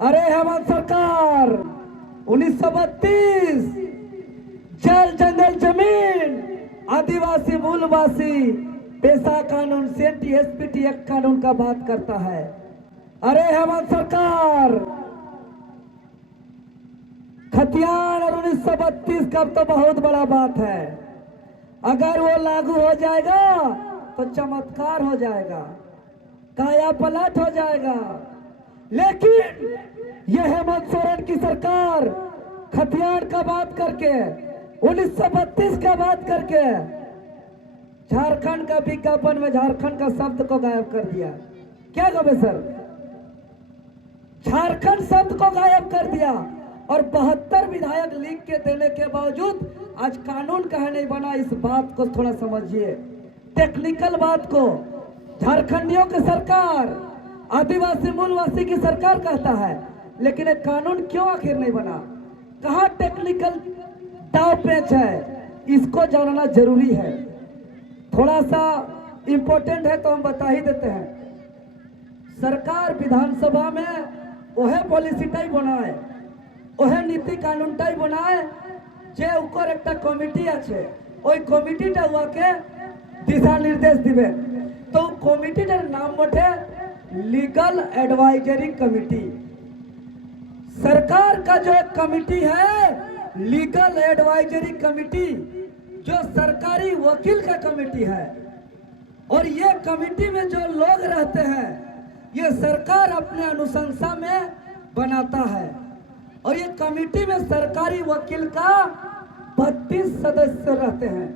अरे हेमंत सरकार 1932 जल जंगल जमीन आदिवासी मूलवासी पेशा कानून सेंटी एसपीटी एक्ट कानून का बात करता है। अरे हेमंत सरकार खतियान और 1932 का तो बहुत बड़ा बात है। अगर वो लागू हो जाएगा तो चमत्कार हो जाएगा, काया पलट हो जाएगा। लेकिन यह हेमंत सोरेन की सरकार खतियान का बात करके 1932 का बात करके झारखंड का विज्ञापन में झारखंड का शब्द को गायब कर दिया। क्या कहे सर, झारखंड शब्द को गायब कर दिया और 72 विधायक लिख के देने के बावजूद आज कानून कहे नहीं बना। इस बात को थोड़ा समझिए, टेक्निकल बात को। झारखंडियों की सरकार आदिवासी मूलवासी की सरकार कहता है, लेकिन एक कानून क्यों आखिर नहीं बना? कहाँ टेक्निकल दाव पेच है, इसको जानना जरूरी है। थोड़ा सा इंपॉर्टेंट है तो हम बता ही देते हैं। सरकार विधानसभा में वह पॉलिसी टाइप बनाए, वह नीति कानून टाइप बनाए जे ऊपर एक कमिटी আছে, ওই কমিটিটা ওকে दिशा निर्देश दिवे। तो कमिटीটার नाम बटे लीगल एडवाइजरी कमिटी। सरकार का जो एक कमिटी है लीगल एडवाइजरी कमिटी, जो सरकारी वकील का कमिटी है, और ये कमिटी में जो लोग रहते हैं ये सरकार अपने अनुशंसा में बनाता है। और ये कमिटी में सरकारी वकील का 32 सदस्य रहते हैं।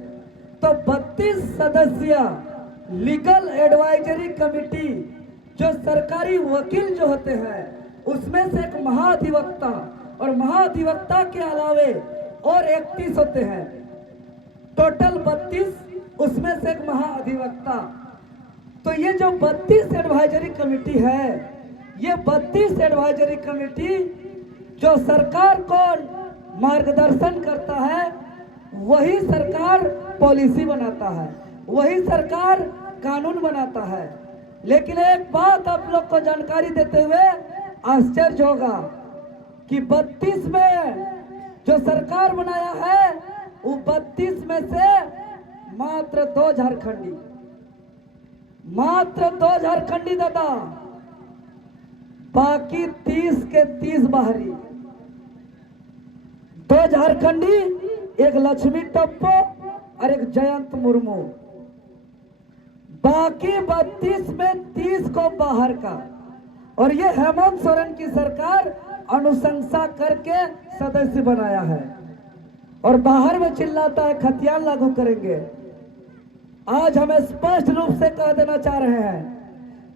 तो 32 सदस्य लीगल एडवाइजरी कमिटी, जो सरकारी वकील जो होते हैं उसमें से एक महाधिवक्ता, और महाधिवक्ता के अलावे और 31 होते हैं, टोटल 32, उसमें से एक महाधिवक्ता। तो ये जो 32 एडवाइजरी कमिटी है, ये 32 एडवाइजरी कमिटी जो सरकार को मार्गदर्शन करता है, वही सरकार पॉलिसी बनाता है, वही सरकार कानून बनाता है। लेकिन एक बात आप लोग को जानकारी देते हुए आश्चर्य होगा कि 32 में जो सरकार बनाया है वो 32 में से मात्र 2 झारखंडी, मात्र 2 झारखंडी दादा, बाकी 30 के 30 बाहरी। 2 झारखंडी, एक लक्ष्मी टप्पो और एक जयंत मुर्मू, बाकी 32 में 30 को बाहर का। और ये हेमंत सोरेन की सरकार अनुशंसा करके सदस्य बनाया है और बाहर में चिल्लाता है खतियान लागू करेंगे। आज हमें स्पष्ट रूप से कह देना चाह रहे हैं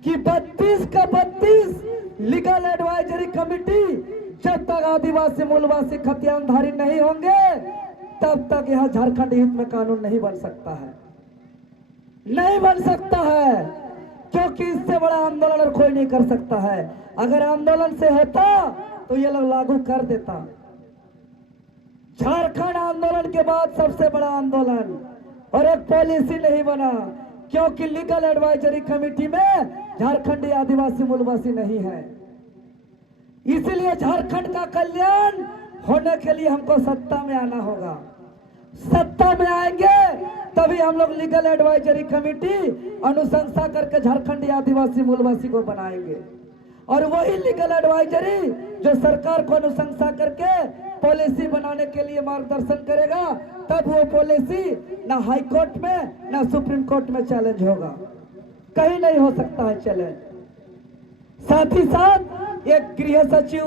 कि 32 का 32 लीगल एडवाइजरी कमिटी जब तक आदिवासी मूलवासी खतियानधारी नहीं होंगे तब तक यह झारखंड हित में कानून नहीं बन सकता है, नहीं बन सकता है, क्योंकि इससे बड़ा आंदोलन और कोई नहीं कर सकता है। अगर आंदोलन से होता तो ये लोग लागू कर देता। झारखंड आंदोलन के बाद सबसे बड़ा आंदोलन, और एक पॉलिसी नहीं बना क्योंकि लीगल एडवाइजरी कमिटी में झारखंडी आदिवासी मूलवासी नहीं है। इसलिए झारखंड का कल्याण होने के लिए हमको सत्ता में आना होगा। सत्ता में आएंगे तभी हम लोग लीगल एडवाइजरी कमिटी अनुशंसा करके झारखंडी आदिवासी मूलवासी को बनाएंगे। और वही लीगल एडवाइजरी जो सरकार को अनुशंसा करके पॉलिसी बनाने के लिए मार्गदर्शन करेगा, तब वो पॉलिसी ना हाई कोर्ट में ना सुप्रीम कोर्ट में चैलेंज होगा, कहीं नहीं हो सकता है चैलेंज। साथ ही साथ एक गृह सचिव,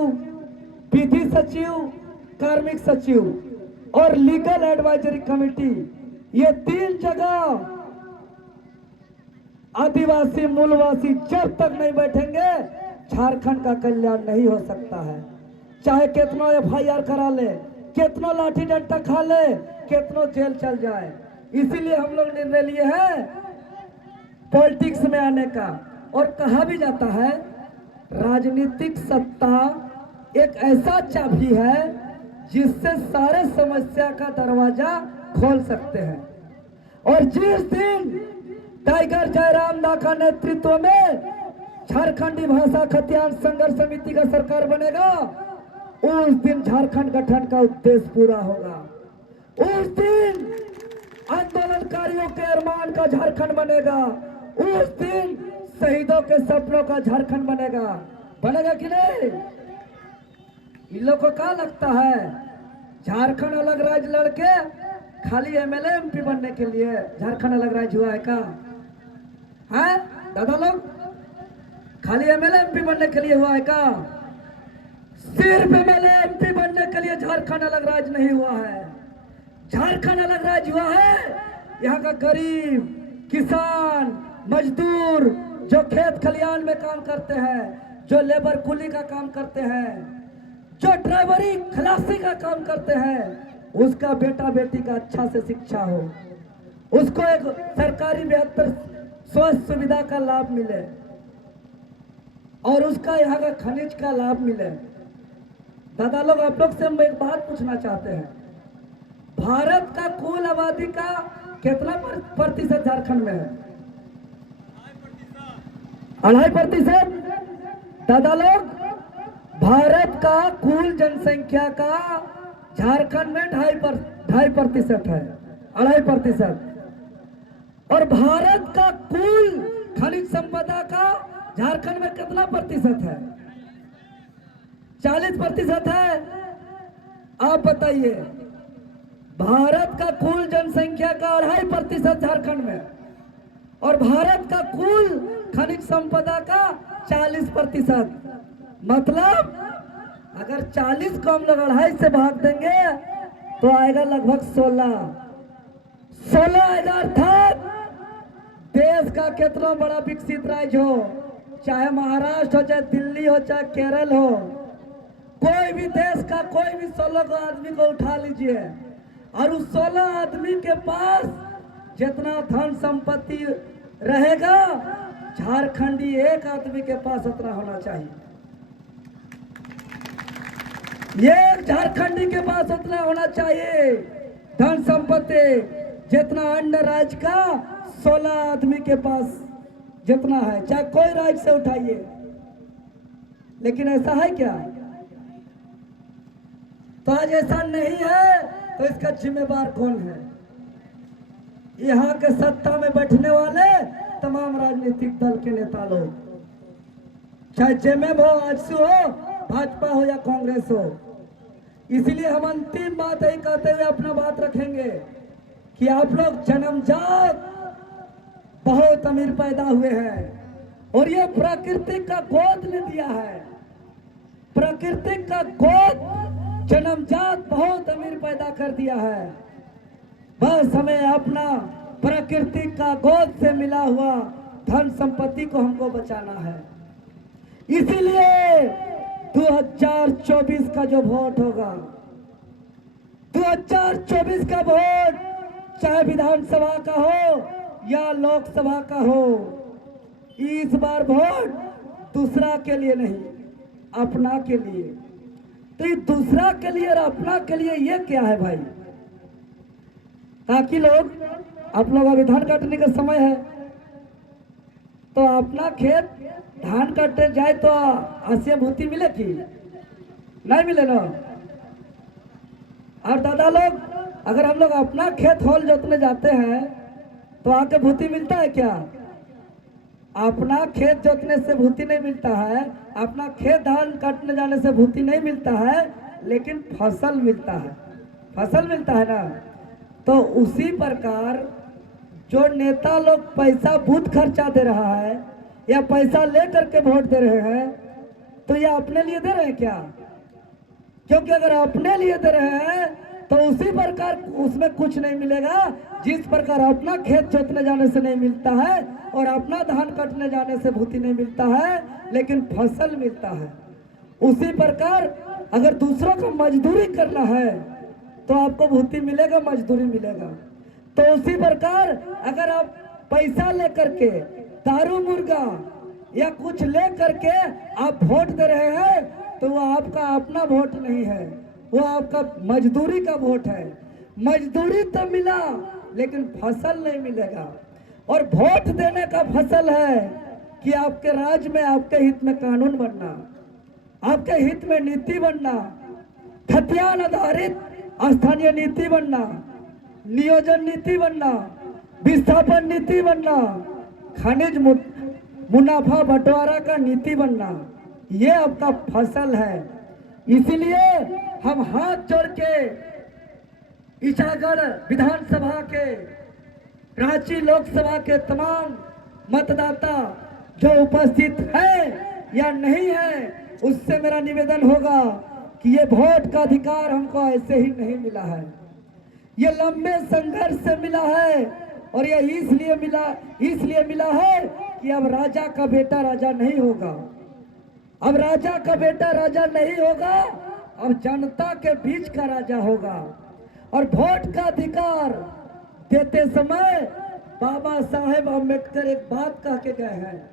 विधि सचिव, कार्मिक सचिव और लीगल एडवाइजरी कमिटी, ये 3 जगह आदिवासी मूलवासी जब तक नहीं बैठेंगे झारखंड का कल्याण नहीं हो सकता है। चाहे कितना FIR करा ले, कितना लाठी डंडा खा ले, कितना जेल चल जाए। इसीलिए हम लोग निर्णय लिए हैं पॉलिटिक्स में आने का। और कहा भी जाता है राजनीतिक सत्ता एक ऐसा चाबी है जिससे सारे समस्या का दरवाजा खोल सकते हैं। और जिस दिन टाइगर जयराम दा का नेतृत्व में झारखंडी भाषा खतियान संघर्ष समिति का सरकार बनेगा, उस दिन झारखंड गठन का उद्देश्य पूरा होगा। उस दिन आंदोलनकारियों के अरमान का झारखंड बनेगा। उस दिन शहीदों के सपनों का झारखंड बनेगा। बनेगा कि नहीं? इन लोग को क्या लगता है झारखंड अलग राज्य लड़के खाली एमएलए एमपी बनने के लिए झारखंड अलग राज्य हुआ है? का है दादा लोग? खाली एमएलए एमपी बनने के लिए हुआ है का? सिर्फ एमएलए एमपी बनने के लिए झारखंड अलग राज्य नहीं हुआ है। झारखंड अलग राज्य हुआ है यहाँ का गरीब, किसान, मजदूर जो खेत खलियान में काम करते हैं, जो लेबर कुली का काम करते हैं, जो ड्राइवरी खलासी का काम करते हैं, उसका बेटा बेटी का अच्छा से शिक्षा हो, उसको एक सरकारी बेहतर स्वास्थ्य सुविधा का लाभ मिले और उसका यहाँ का खनिज का लाभ मिले। दादा लोग, आप लोग से हम एक बात पूछना चाहते हैं, भारत का कुल आबादी का कितना प्रतिशत झारखंड में है? 2.5%। दादा लोग, भारत का कुल जनसंख्या का झारखंड में 2.5% है, 2.5%। और भारत का कुल खनिज संपदा का झारखंड में कितना प्रतिशत है? 40% है। आप बताइए, भारत का कुल जनसंख्या का 2.5% झारखंड में और भारत का कुल खनिज संपदा का 40%। मतलब अगर 40 को हम लोग 2.5 से भाग देंगे तो आएगा लगभग 16 आएगा। अर्थात देश का कितना बड़ा विकसित राज्य हो, चाहे महाराष्ट्र हो, चाहे दिल्ली हो, चाहे केरल हो, कोई भी देश का कोई भी 16 आदमी को उठा लीजिए और उस 16 आदमी के पास जितना धन संपत्ति रहेगा, झारखंडी एक आदमी के पास उतना होना चाहिए। ये झारखंडी के पास उतना होना चाहिए धन संपत्ति जितना अन्य राज्य का 16 आदमी के पास जितना है, चाहे कोई राज्य से उठाइए। लेकिन ऐसा है क्या? तो आज ऐसा नहीं है, तो इसका जिम्मेवार कौन है? यहाँ के सत्ता में बैठने वाले तमाम राजनीतिक दल के नेता लोग, चाहे जेएमएम हो, आजसू हो, भाजपा हो या कांग्रेस हो। इसलिए हम अंतिम बात यही कहते हुए अपना बात रखेंगे कि आप लोग जन्मजात बहुत अमीर पैदा हुए हैं और ये प्रकृति का गोद ने दिया है। प्रकृति का गोद जन्मजात बहुत अमीर पैदा कर दिया है। बस हमें अपना प्रकृति का गोद से मिला हुआ धन संपत्ति को हमको बचाना है। इसीलिए 2024 का जो वोट होगा, 2024 का वोट चाहे विधानसभा का हो या लोकसभा का हो, इस बार वोट दूसरा के लिए नहीं, अपना के लिए। तो ये दूसरा के लिए और अपना के लिए ये क्या है भाई? ताकि लोग, आप लोग अभी धान काटने का समय है तो अपना खेत धान काटने जाए तो हास्य भूति मिलेगी? नहीं मिले ना। और दादा लोग, अगर हम लोग अपना खेत हॉल जोतने जाते हैं तो आके भूति मिलता है क्या? अपना खेत जोतने से भूति नहीं मिलता है, अपना खेत धान काटने जाने से भूति नहीं मिलता है, लेकिन फसल मिलता है। फसल मिलता है ना। तो उसी प्रकार जो नेता लोग पैसा बूथ खर्चा दे रहा है या पैसा लेकर के वोट दे रहे हैं, तो ये अपने लिए दे रहे हैं क्या? क्योंकि अगर अपने लिए दे रहे हैं तो उसी प्रकार उसमें कुछ नहीं मिलेगा जिस प्रकार अपना खेत जोतने जाने से नहीं मिलता है और अपना धान काटने जाने से भूति नहीं मिलता है, लेकिन फसल मिलता है। उसी प्रकार अगर दूसरों को मजदूरी करना है तो आपको भूति मिलेगा, मजदूरी मिलेगा। तो उसी प्रकार अगर आप पैसा लेकर के दारू मुर्गा या कुछ ले करके आप वोट दे रहे हैं तो वो आपका अपना वोट नहीं है, वो आपका मजदूरी का वोट है। मजदूरी तो मिला लेकिन फसल नहीं मिलेगा। और वोट देने का फसल है कि आपके राज्य में आपके हित में कानून बनना, आपके हित में नीति बनना, खतियान आधारित स्थानीय नीति बनना, नियोजन नीति बनना, विस्थापन नीति बनना, खनिज मुनाफा बंटवारा का नीति बनना, ये आपका फसल है। इसीलिए हम हाथ जोड़ के ईसागढ़ विधानसभा के, रांची लोकसभा के तमाम मतदाता जो उपस्थित है या नहीं है, उससे मेरा निवेदन होगा कि ये वोट का अधिकार हमको ऐसे ही नहीं मिला है, ये लंबे संघर्ष से मिला है। और ये इसलिए मिला है कि अब राजा का बेटा राजा नहीं होगा, अब राजा का बेटा राजा नहीं होगा, अब जनता के बीच का राजा होगा। और वोट का अधिकार देते समय बाबा साहेब अम्बेडकर एक बात कह के गए हैं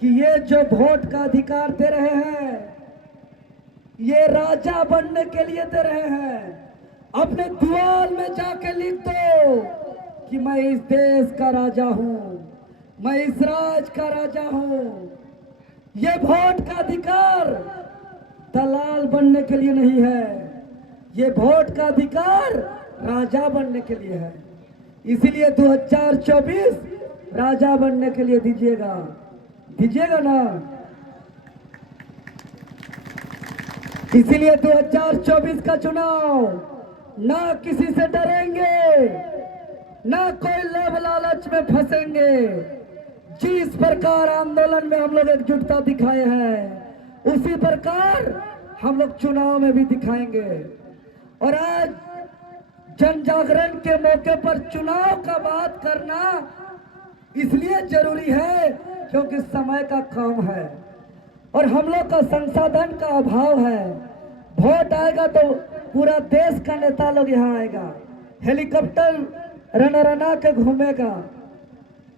कि ये जो वोट का अधिकार दे रहे हैं, ये राजा बनने के लिए दे रहे हैं। अपने दीवार में जाके लिख दो कि मैं इस देश का राजा हूं, मैं इस राज का राजा हूं। ये वोट का अधिकार दलाल बनने के लिए नहीं है, ये वोट का अधिकार राजा बनने के लिए है। इसीलिए 2024 राजा बनने के लिए दीजिएगा ना। इसीलिए 2024 का चुनाव ना किसी से डरेंगे, ना कोई लोभ लालच में फंसेंगे। जिस प्रकार आंदोलन में हम लोग एकजुटता दिखाए हैं, उसी प्रकार हम लोग चुनाव में भी दिखाएंगे। और आज जन जागरण के मौके पर चुनाव का बात करना इसलिए जरूरी है क्योंकि समय का काम है और हम लोग का संसाधन का अभाव है। वोट आएगा तो पूरा देश का नेता लोग यहाँ आएगा, हेलीकॉप्टर रना के घूमेगा,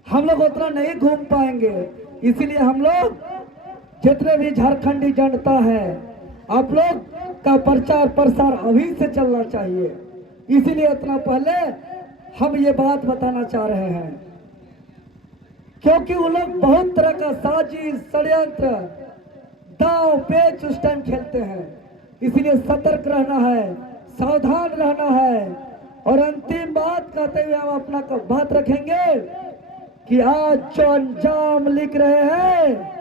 हम लोग उतना नहीं घूम पाएंगे। इसीलिए हम लोग जितने भी झारखंडी जनता है, आप लोग का प्रचार प्रसार अभी से चलना चाहिए। इसीलिए इतना पहले हम ये बात बताना चाह रहे हैं, क्योंकि वो लोग बहुत तरह का साजिश षड्यंत्र दांव पेच उस टाइम खेलते हैं। इसलिए सतर्क रहना है, सावधान रहना है। और अंतिम बात कहते हुए हम अपना बात रखेंगे कि आज जो अंजाम लिख रहे हैं,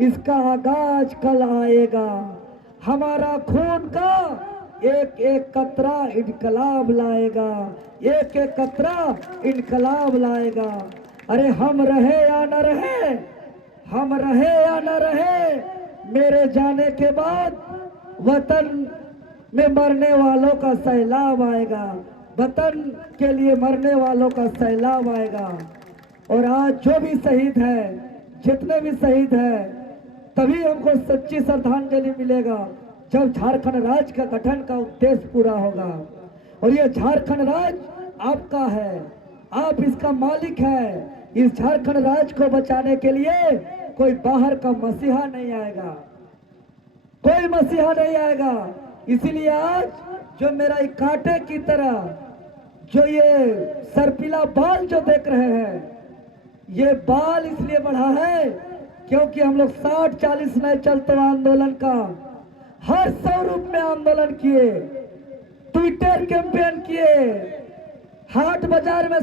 इसका आगाज कल आएगा। हमारा खून का एक एक कतरा इनकलाब लाएगा, एक एक कतरा इनकलाब लाएगा। अरे हम रहे या न रहे, मेरे जाने के बाद वतन में मरने वालों का सैलाब आएगा, वतन के लिए मरने वालों का सैलाब आएगा। और आज जो भी शहीद है, जितने भी शहीद है, तभी हमको सच्ची श्रद्धांजलि मिलेगा जब झारखंड राज्य का गठन का उद्देश्य पूरा होगा। और ये झारखंड राज्य आपका है, आप इसका मालिक है। इस झारखंड राज्य को बचाने के लिए कोई बाहर का मसीहा नहीं आएगा, कोई मसीहा नहीं आएगा। इसीलिए आज जो मेरा एक कांटे की तरह जो ये सरपीला बाल जो देख रहे हैं, ये बाल इसलिए बढ़ा है क्योंकि हम लोग 60-40 नहीं चलते आंदोलन का हर स्वरूप में आंदोलन किए, ट्विटर कैंपेन किए, हाट बाजार में